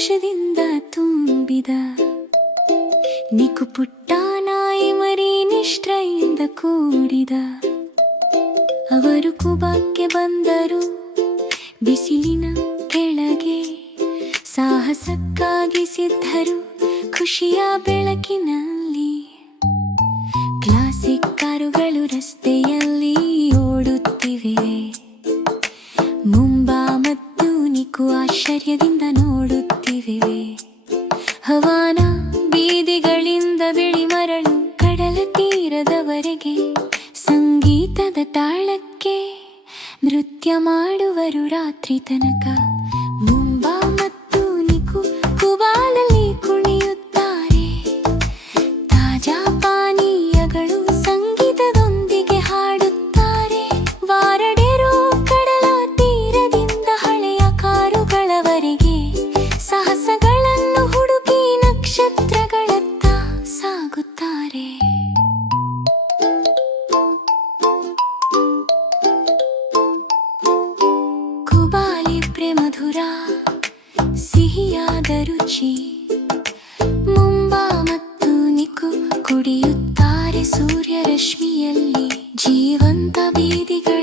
ಸಂತೋಷದಿಂದ ತುಂಬಿದ. ನಿಕು ಪುಟ್ಟ ನಾಯಿ ಮರಿ ನಿಷ್ಠೆಯಿಂದ ಕೂಡಿದ. ಅವರು ಕುಬಕ್ಕೆ ಬಂದರು, ಬಿಸಿಲಿನ ಕೆಳಗೆ ಸಾಹಸಕ್ಕಾಗಿ ಸಿದ್ಧರು ಖುಷಿಯ ಬೆಳಕಿನಲ್ಲಿ. ಕ್ಲಾಸಿಕ್ ಕಾರುಗಳು ರಸ್ತೆಯಲ್ಲಿ ಹವಾನ ಬೀದಿಗಳಿಂದ ಬಿಳಿ ಮರಳು ಕಡಲ ತೀರದವರೆಗೆ ಸಂಗೀತದ ತಾಳಕ್ಕೆ ನೃತ್ಯ ಮಾಡುವರು ರಾತ್ರಿ ತನಕ. ಸಿಹಿಯಾದ ರುಚಿ. ಮುಂಬಾ ಮತ್ತು ನಿಕು ಕುಡಿಯುತ್ತಾರೆ ಸೂರ್ಯರಶ್ಮಿಯಲ್ಲಿ ಜೀವಂತ ಬೀದಿಗಳಲ್ಲಿ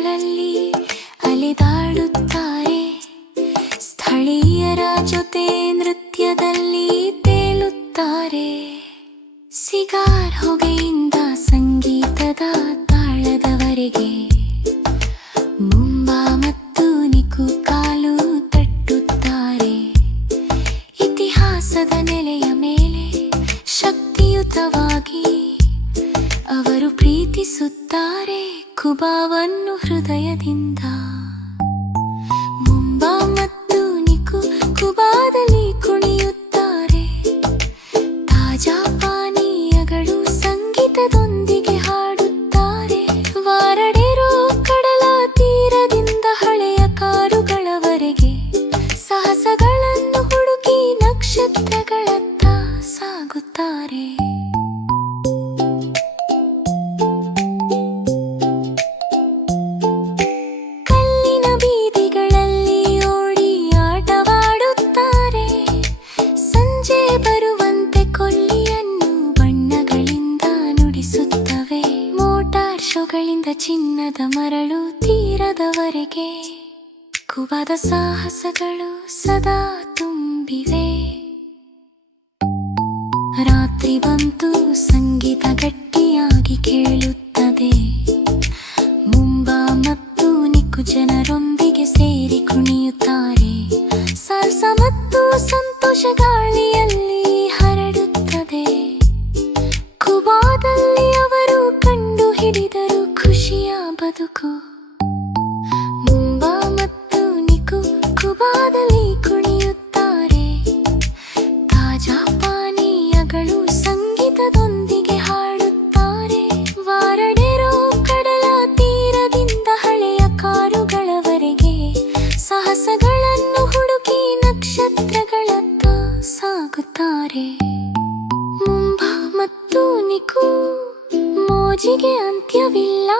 ಇತಿಹಾಸದ ನೆಲೆಯ ಮೇಲೆ ಶಕ್ತಿಯುತವಾಗಿ ಅವರು ಪ್ರೀತಿಸುತ್ತಾರೆ. ಕುಬಾವನ್ನು ಹೃದಯದಿಂದ ಮೋಟಾರ್ ಚಿನ್ನದ ಮರಳು ತೀರದವರೆಗೆ ಕುವಾದ ಸಾಹಸಗಳು ಸದಾ ತುಂಬಿವೆ. ರಾತ್ರಿ ಬಂತು ಸಂಗೀತ ಗಟ್ಟಿಯಾಗಿ ಕೇಳುತ್ತದೆ. ಮೋಜಿಗೆ ಅಂತ್ಯವಿಲ್ಲ.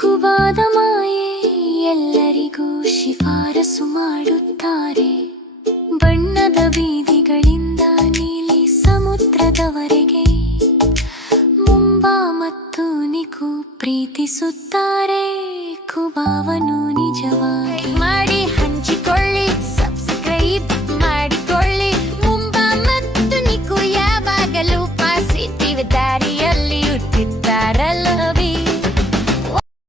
ಕುಬಾದ ಮಾಯೆ ಎಲ್ಲರಿಗೂ ಶಿಫಾರಸು ಮಾಡುತ್ತಾರೆ. ಬಣ್ಣದ ಬೀದಿಗಳಿಂದ ನೀಲಿ ಸಮುದ್ರದವರೆಗೆ ಮುಂಬಾ ಮತ್ತು ನಿಖು ಪ್ರೀತಿಸುತ್ತಾರೆ. ಕುಬಾವನು ನಿಜವಾಗಿ